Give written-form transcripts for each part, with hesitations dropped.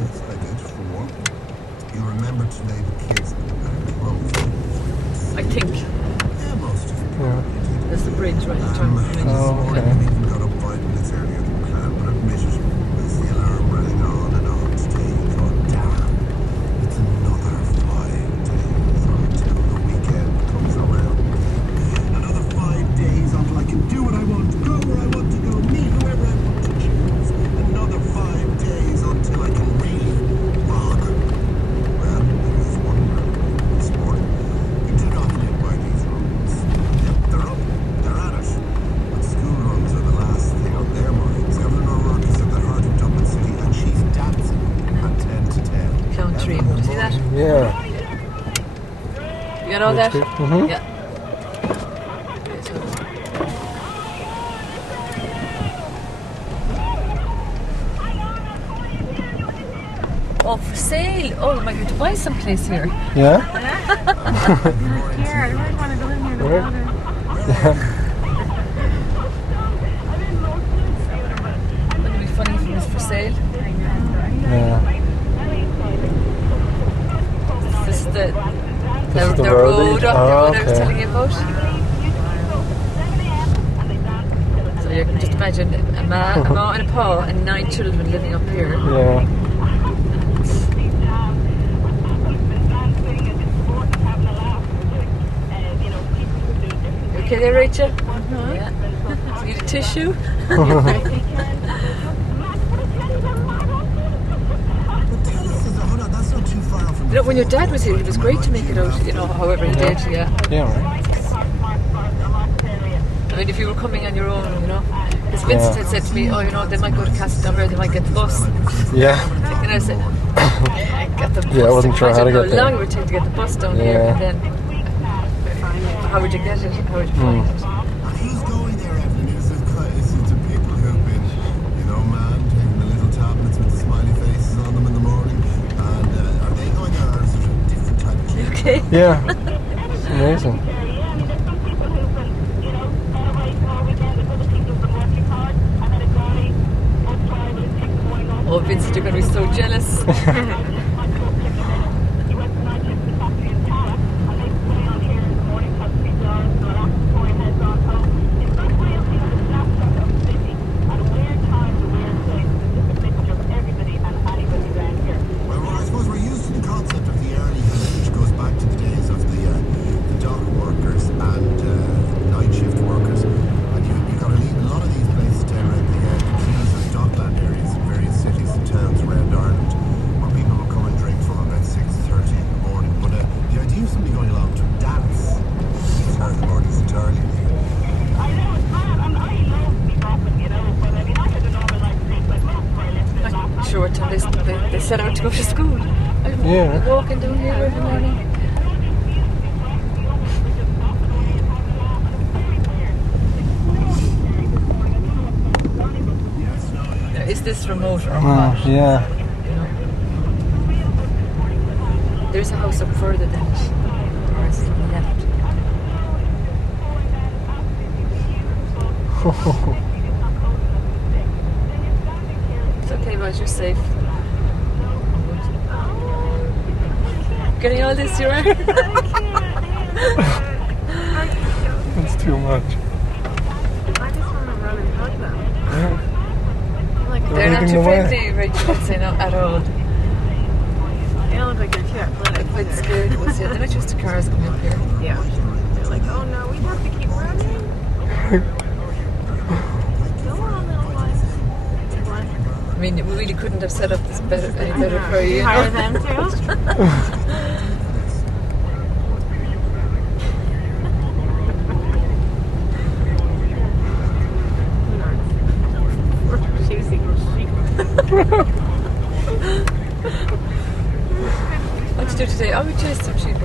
Yes, I did, for one. You remember today the kids closed. I think. Yeah, most of them. Yeah. There's the bridge right in front of me. Oh, okay. I even got up 5 minutes earlier than planned, but admitted as the alarm rang on and on today, you thought, damn, it's another 5 days until the weekend comes around. Another 5 days until I can do what I want, go where I want to go, meet whoever I want to choose. Another 5 days until I can really rock. Well, there was one girl this morning who did not live by these rules. They're up, they're at it. But school runs are the last thing on their minds. Eleanor Rourke is at the heart of Dublin City and she's dancing at 10 to 10. Clountreem, did you see that? Yeah. You got all that? Mm-hmm. Yeah. Oh, for sale! Oh, am I going to buy someplace here? Yeah? Here, I really want to go in here to Where? water. Wouldn't it be funny if it was for sale? Yeah. This is the This is the road road. up the road I was okay. telling you about. So you can just imagine a ma and a pa and 9 children living up here. Yeah. Okay there, Rachel? Yeah. Need a tissue? That's not too far from You know, when your dad was here, it was great to make it out, you know, however he did, yeah. Yeah, right. I mean, if you were coming on your own, you know. Because Vincent had said to me, oh, you know, they might go to Castletownbere, they might get the bus. Yeah. And I said, yeah, get the bus. Yeah, I wasn't sure how to Imagine get there. how long it would take to get the bus down here, Yeah. and then how would you get it? How would you find it? Who's going there, Evelyn? Is it the people who've been, you know, man, taking the little tablets with the smiley faces on them in the morning? And are they going there, or is it a different type of kid? Okay. Yeah. It's amazing. Oh, Vincent, you're going to be so jealous. Well, I suppose we're used to the concept of the early village, which goes back to the days of the dock workers and night shift workers. And you've got a lot of these places down around the quays and dockland areas in various cities and towns around Ireland, where people will come and drink from about 6:30 in the morning. But the idea of somebody going along to dance this time of the morning is entirely new. I'm sure what time they set out to go to school. I'm Yeah. walking down here every morning. Now, is this remote or Oh, what? yeah. You know? There's a house up further than it. Or is it on the left? It's okay, but you're safe. Getting all this your hair. It's too much. I just want to run and hug them. Yeah. Like, They're not leading too the way. friendly, Rachel, I'd say no at all. they don't look like they're too athletic. I'm quite scared of us. Yeah, they're not used to cars coming up here. Yeah. They're like, oh no, we have to keep running. Go on, little one. I mean, we really couldn't have set up this better, any better for you. Hire them too. What did you do today? Oh, we chased some sheep.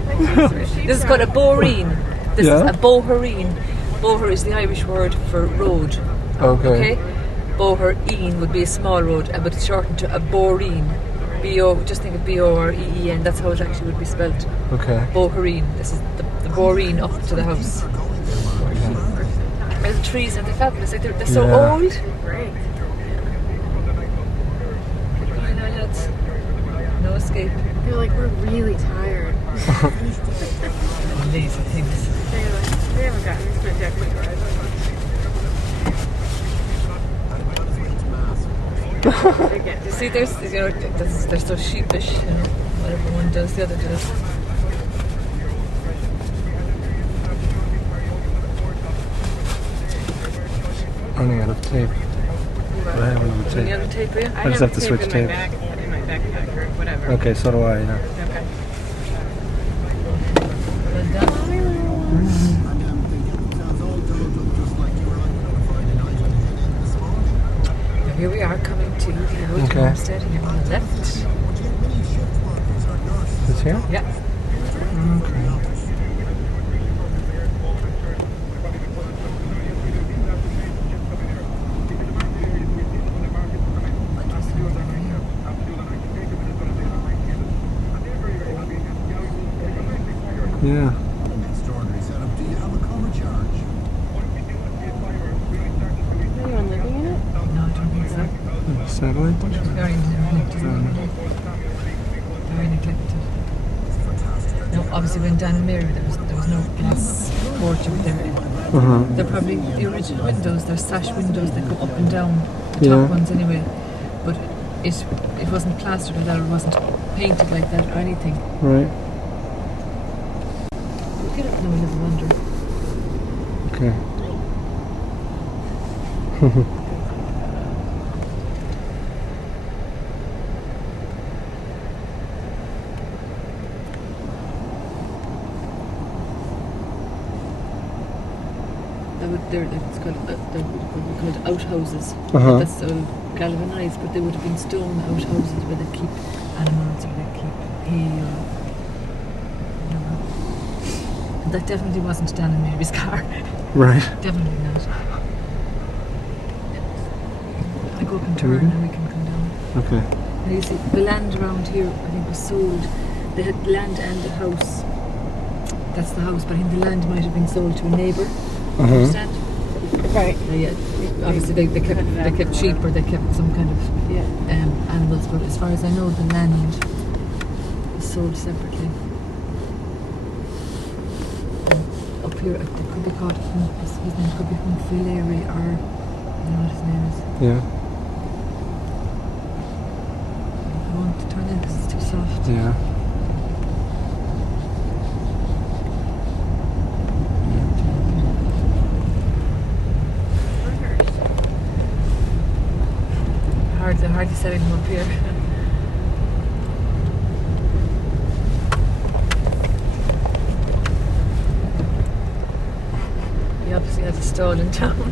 This is called a boreen. This Yeah? is a bohereen. Boher is the Irish word for road. Okay. Bohereen would be a small road, but it's shortened to a boreen. B-O, just think of B-O-R-E-E-N. That's how it actually would be spelled. Okay. Bohereen. This is the boreen up to the house. And the trees and they're fabulous. Like they're so Yeah. old. Great. I know, yeah, it's We're like, we're really tired. Lazy things. They haven't gotten into my deck before. They get You see, there's, you know, they're so sheepish, you know, whatever one does, the other does. Running out of tape. But I have another Any tape. other tape for you? I just have to switch in tape. my bag, in my backpack or whatever. Okay, so do I, yeah. Okay. Well done. Sounds all dolled up just like you were on a Friday night when you came in this morning. Now here we are coming to the road Okay. homestead here on the left. Would you have many shift workers or nurses? This here? Yeah. Okay. Yeah. An extraordinary setup. Do you have a cover charge? Anyone living in it? No, I don't think so. Satellite dish? Very neglected. Very neglected. No, obviously when Dan and Mary, there was no glass porch up there. Uh-huh. They're probably the original windows, they're sash windows that go up and down, the Yeah. top ones anyway. But it wasn't plastered like that, or it wasn't painted like that or anything. Right. We'll get up now and have a wander. Okay. It's called, they would be called outhouses. Uh-huh. That's galvanised, but they would have been stone outhouses where they keep animals or they keep hay or whatever. And that definitely wasn't Dan and Mary's car. Right. Definitely not. I go up and turn and we can come down. Okay. And you see, the land around here, I think, was sold. They had land and a house. That's the house, but I think the land might have been sold to a neighbour. Uh-huh. Understand? Right. Yeah, obviously they kept sheep or they kept some kind of animals, but as far as I know, the land was sold separately. Up here, it could be called his name could be Humphrey Leary, or I don't know what his name is. Yeah. I want to turn in because it's too soft. Yeah. Hardly setting them up here. He obviously has a stall in town.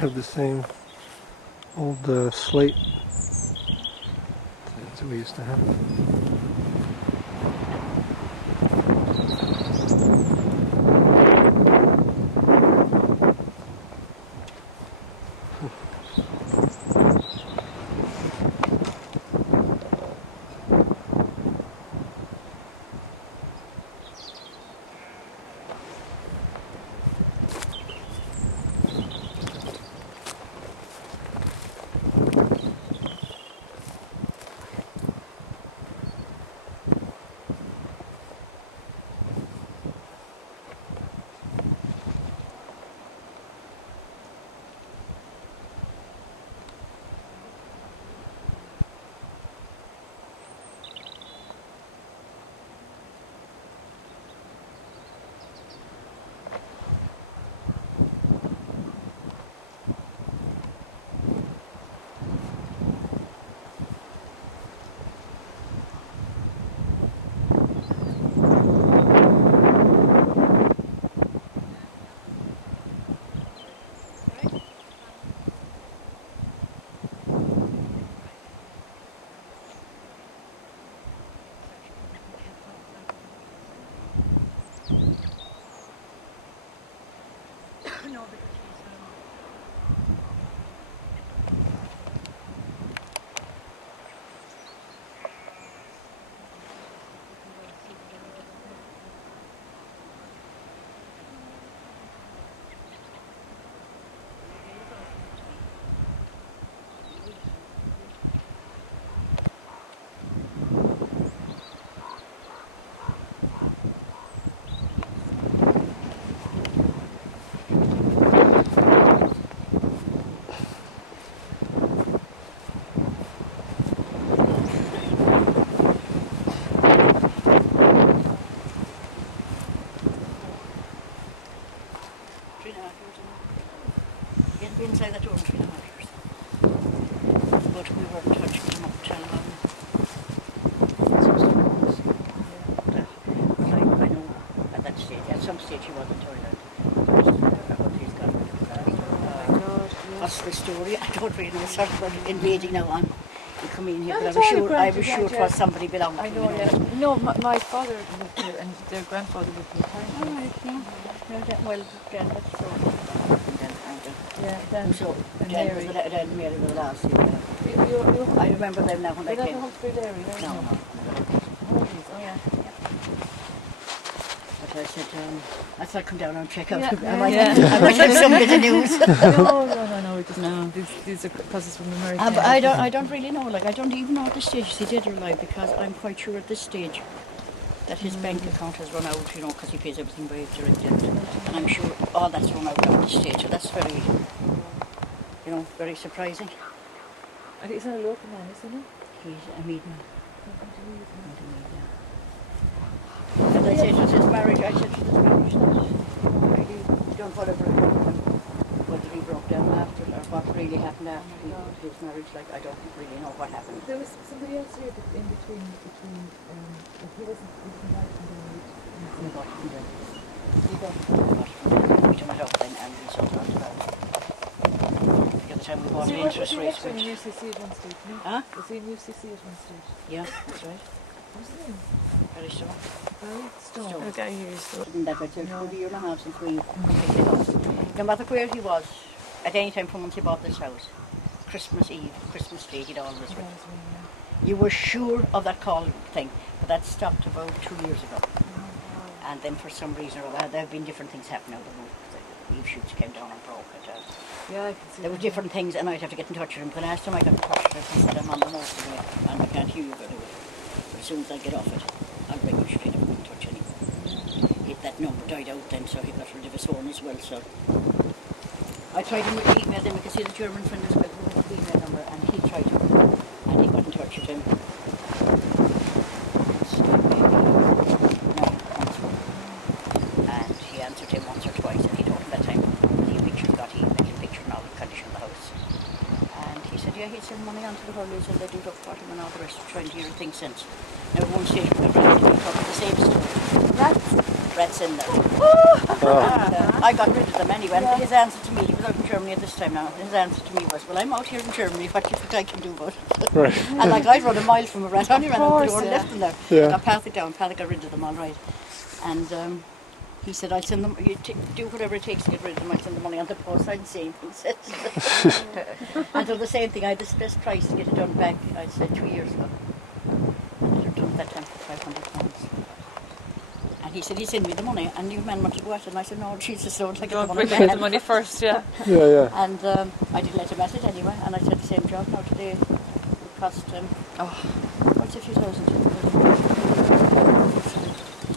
Have the same old slate that we used to have. the story. I don't really know, sort of invading now on. You come in here, No, but it's all I grand, was yeah, sure it yeah. was somebody belonging I to. know, You yeah. No, my father lived here and their grandfather lived here. All right, yeah. Well, then that's so. Yeah, then So, and Jen Mary. then Mary was the last year. You I remember them now when they They're not came. the Humphrey area, right? No, no. Oh, yeah. But I said, I thought I'd come down and check out. Yeah. I might Yeah. have some bit of news. No. Just, No. These are cousins from America. But I don't really know. Like I don't even know at this stage he did or alive, because I'm quite sure at this stage that his bank account has run out. You know, because he pays everything by direct debit, and I'm sure all that's run out at this stage. So that's very, very surprising. And he's not a local man, isn't he? He's a meat man. And I said it was his marriage. I said it was his marriage. That really don't whatever whether he broke down after or what really happened after his marriage. Like I don't really know what happened. There was somebody else here in between. He wasn't invited to the meet. We got from there. We took it up then and we sort of about the other time we bought an interest rate. Was he in UCC at one stage? No? Huh? Was he in UCC at one stage? Yeah, that's right. What's his name? Very sure. Barry Stone. Okay, here's the That was a good year and a half since we picked it up. No matter where he was, at any time from once he bought this house, Christmas Eve, Christmas Day, he'd always ring. You were sure of that call thing, but that stopped about 2 years ago. And then for some reason or other, there have been different things happening over the month. The eave shoots came down and broke it. Yeah, I can see There were different things, and I'd have to get in touch with him. The last time I got in touch with him, he said, I'm on the motorway, and I can't hear you very well. But as soon as I get off it, I'll ring you straight. I won't in touch anymore. That number died out then, so he got rid of his phone as well. So I tried to email him. I could see the German friend as well who had the email number, and he tried to, and he got in touch with him. And he answered him once or twice, and he told him that time the picture got a picture and all the condition of the house. And he said, yeah, he'd send money on to the Hurleys and they'd do it up for him and all the rest, trying to hear things since. Now at one stage we ran into the same story. Rats in there. I got rid of them anyway, and his answer to me, he was out in Germany at this time now, his answer to me was, well, I'm out here in Germany, what do you think I can do about it? Right. And like I'd run a mile from a rat, I only ran out the door and left them there. Yeah. I got Pathy down, Pathy got rid of them all right. And he said, I'll send them, you do whatever it takes to get rid of them, I'll send the money on the post. I'd say, he said. And so the same thing, I had this best price to get it done back, I said 2 years ago. And it done at that time for £500. And he said, he'd send me the money, and you man wanted to go at it, and I said, no, Jesus, don't take Don't the money bring the back. money first, yeah. Yeah. And I didn't let him at it anyway, and I said the same job now today. It would cost him, what's a few thousand?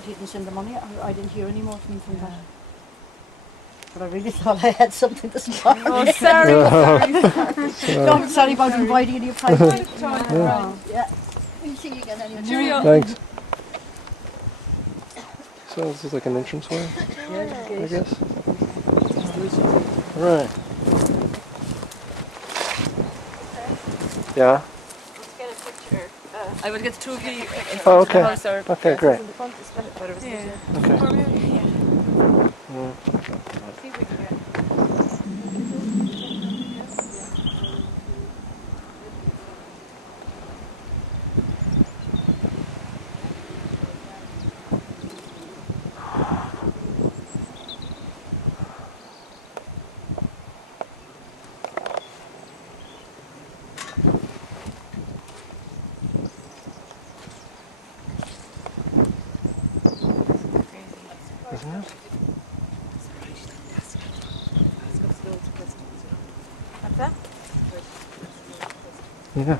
He didn't send the money, I didn't hear any more from him from that. But I really thought I had something this morning. Oh, sorry. No, I'm sorry about inviting any of you. Yeah. We'll see you again anyway. Cheerio. Thanks. So this is like an entrance way, I guess. Right. Yeah. Let's get a picture. I will get the two of you in front Oh, of the okay. house, or Okay, great. In the front is better, isn't it? yeah. Okay. Yeah. See if we can get. Isn't it? What's that? Yeah.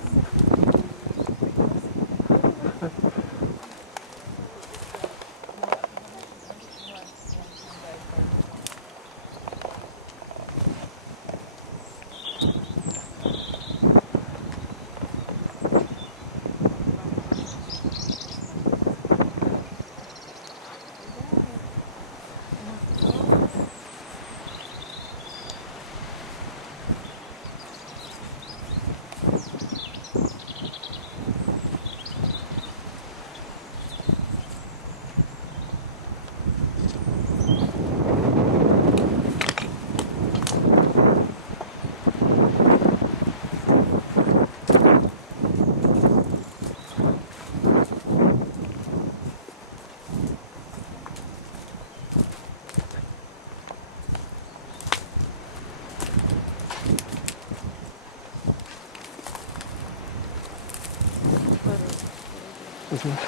isn't it?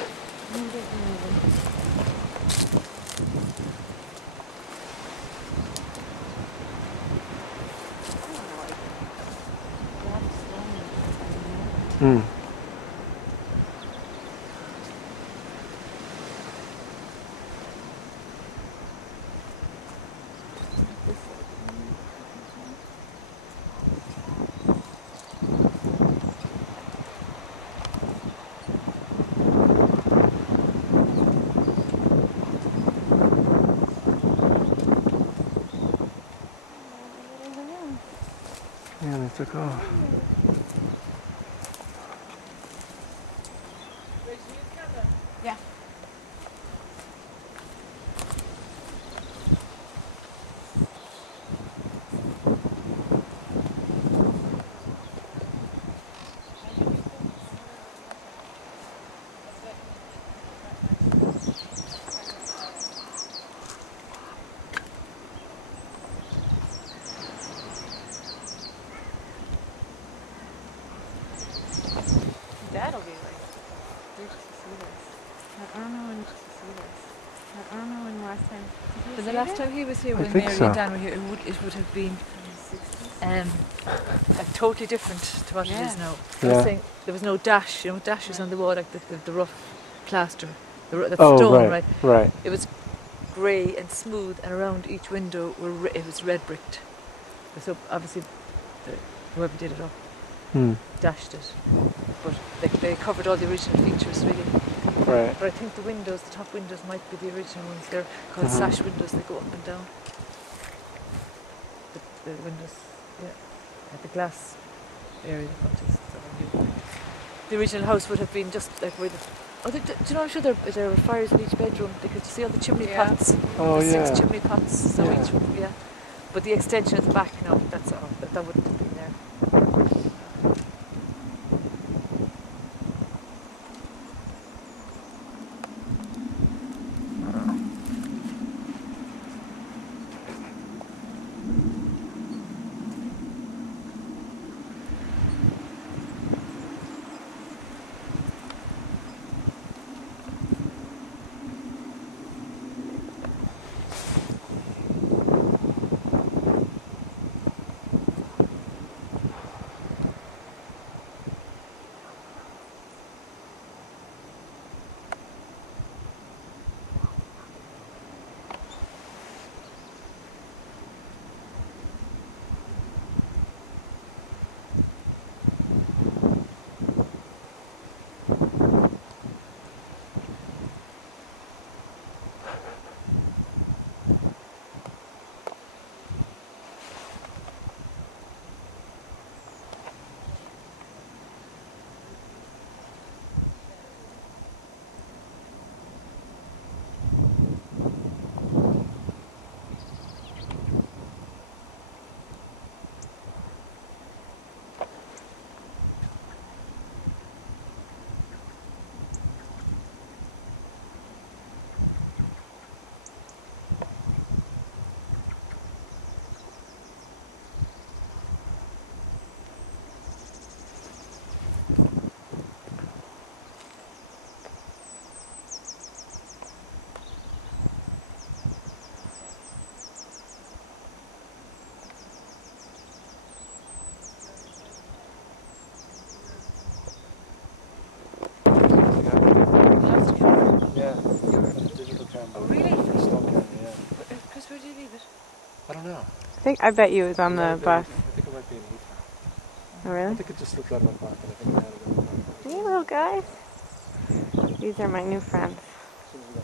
Hmm. Yeah, they took off. Yeah. That'll be like, there's to see this. I don't know when to see this. I don't know when last time. Did But you the see last this? time he was here, I when think Mary so. and Dan were here, it would have been like totally different to what it Yeah. is now. I Yeah. was saying there was no dash, you know, dashes on the wall, like the rough plaster, the Oh, stone, right, right. It was grey and smooth, and around each window it was red bricked. So obviously, whoever did it up Hmm. dashed it, but they covered all the original features really. Right. But I think the windows, the top windows, might be the original ones. They're called sash windows. They go up and down. The windows, yeah, at the glass area, the front is new. The original house would have been just like where the. Oh, do you know? I'm sure there were fires in each bedroom because you see all the chimney pots. Oh, the yeah. 6 chimney pots. So Yeah. each, yeah. But the extension at the back, no, that's all. That wouldn't have been there. Yeah, digital camera. Oh, really? Still camera, yeah. Chris, where did you leave it? I don't know. I bet you it was on the bus. I think it might be an ether. Oh, I really? think it just slipped out of my pocket. I think I had it in my pocket. Hey, little guys. These are my new friends. As soon as we got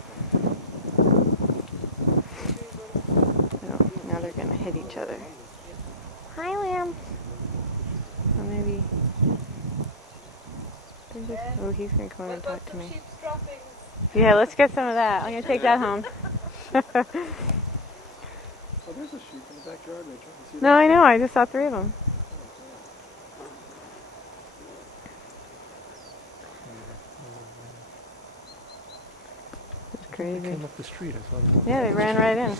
there. Oh, now they're going to hit each other. Hi, Lamb. Oh, maybe. Oh, he's going to come over and talk to me. Yeah, let's get some of that. I'm going to take that home. Oh, there's a sheep in the backyard, Rachel. You see No, I know. I just saw 3 of them. It's They crazy. came up the street. I saw them. Yeah, they ran right in.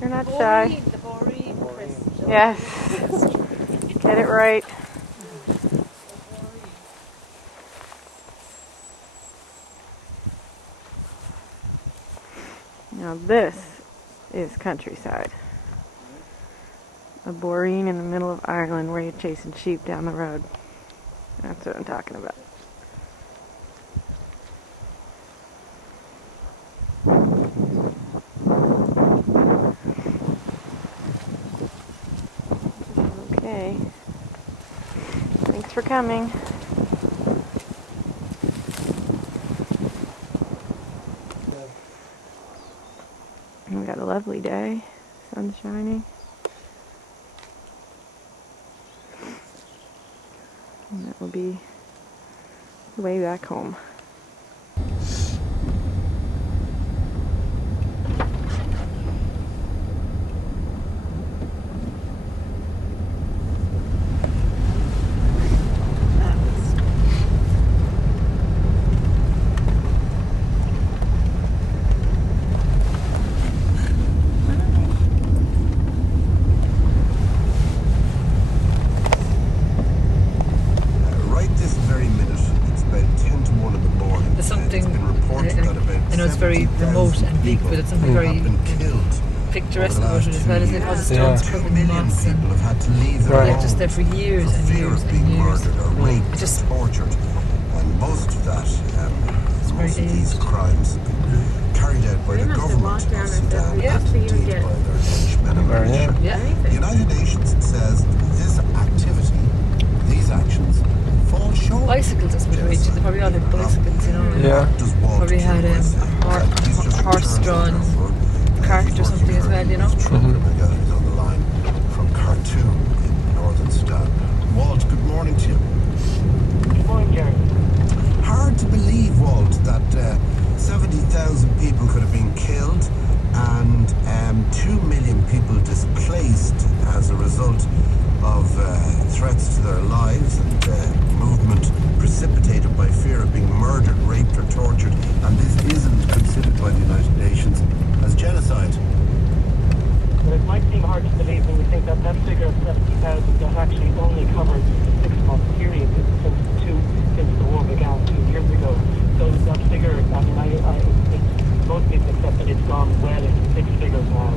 They're not shy. The boreen, Chris. Yes. Get it right. Now this is countryside. A boreen in the middle of Ireland where you're chasing sheep down the road. That's what I'm talking about. Okay. Thanks for coming. We got a lovely day. Sun's shining. And that will be the way back home. Very remote and big, but it's something very picturesque about it as well, isn't it? All the stones covered in moss and like just there for years and years and years. It just tortured, and most of that, most of these crimes carried out by the government of Sudan and indeed by their henchmen and militia. The United Nations says this activity, these actions, fall short. Bicycles is what reaching. They probably all had bicycles, you know. Yeah. Probably had a horse-drawn cart or something as well, you know. Mm-hmm. On the line from Khartoum in northern Sudan. Walt, good morning to you. Good morning, Jerry. Hard to believe, Walt, that 70,000 people could have been killed and 2 million people displaced as a result of threats to their lives and movement precipitated by fear of being murdered, raped or tortured, and this isn't considered by the United Nations as genocide. Well, it might seem hard to believe when we think that that figure of 70,000 that actually only covers the 6-month period since the war began 2 years ago. So that figure, I mean, most people accept that it's gone well into 6 figures now.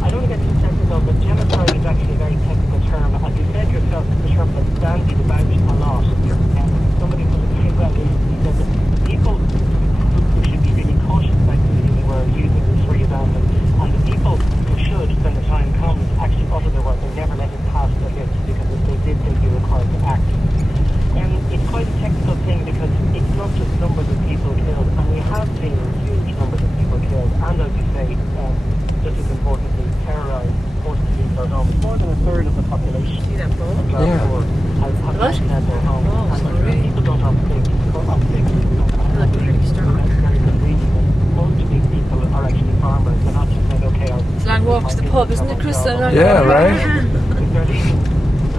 I don't want to get too technical, but genocide is actually a very technical term. As you said yourself, it's a term that's bandied about a lot. And somebody put it very well. He said that people who should be really cautious about using the word, using this phrase often, and the people who should, when the time comes, actually utter the word. They never let it pass their lips, because if they did, they'd be required to act. It's quite a technical thing, because it's not just numbers of people killed, and we have seen huge numbers of people killed, and as you say, just as importantly, terrorised, forced to leave their homes. More than a third of the population of Darfur have fled their homes. And people don't have things. Most of these people are actually farmers. They're not just saying, okay, it's a long walk to the pub, isn't it, Chris? Yeah, right. They're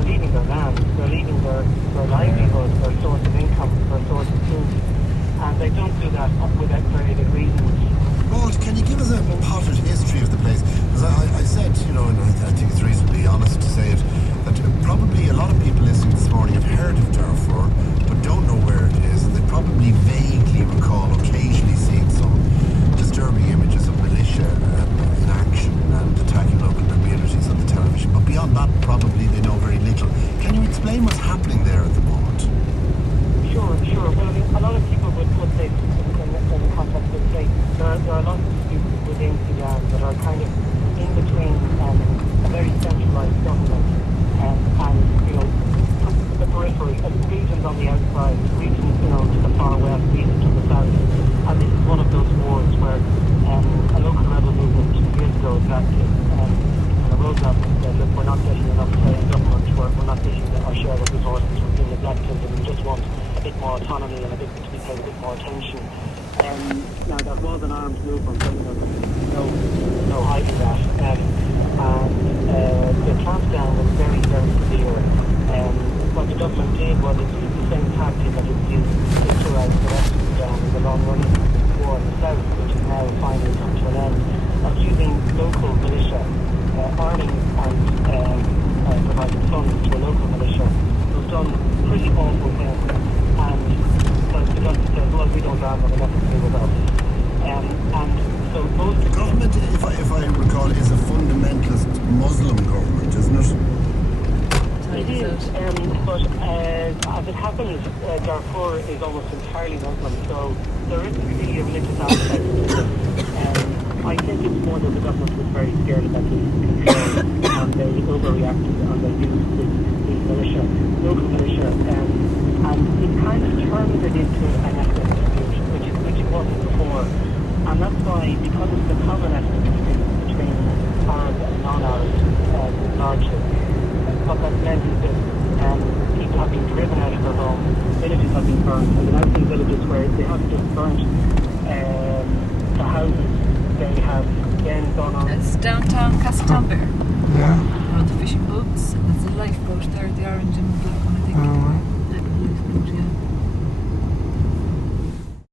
leaving their land. They're leaving their livelihood, their source of income, their source of food. And they don't do that without very good reasons. Walt, can you give us a potted history of the place? Because I said, you know, and I think it's reasonably honest to say it, that probably a lot of people listening this morning have heard of Darfur, but don't know where it is, and they probably vaguely recall occasionally seeing some disturbing images of militia in action and attacking local communities on the television. But beyond that, probably they know very little. Can you explain what's happening there at the moment? Sure. Well, I mean, a lot of people would put this in the context of, say, there are a lot of people within Sudan that are kind of in between a very centralised government and you know, the periphery, regions on the outside, regions, you know, to the far west, regions to the south. And this is one of those wars where a local rebel movement 2 years ago is active, and rose up and said, look, we're not getting enough play in government, we're not getting our share of resources, we're being neglected, and we just want a bit more autonomy and to be paid a bit more attention. Now, that was an armed movement, but no hiding that. The clampdown was very, very severe. What the government did was it used the same tactic that it's used to terrorise the rest of Sudan in the long-running war in the south, which is now finally come to an end, of using local militia, arming and providing funds to a local militia. It was done pretty awful things, and the government said, well, we don't arm them, nothing to do with us. And As it happens, Darfur is almost entirely Muslim, so there isn't really a religious aspect to it. I think it's more that the government was very scared about the control, and they overreacted, and they used the militia, local militia, and it kind of turned it into an ethnic dispute, which it wasn't before. And that's why, because of the common ethnic dispute between Arab and non-Arab, largely, what that meant is that people have been driven out of their homes, villages have been burnt, and I've seen villages where they haven't just burnt the houses, they have then gone on. It's downtown Castletownbere. Yeah. Around the fishing boats, and there's a lifeboat there, the orange and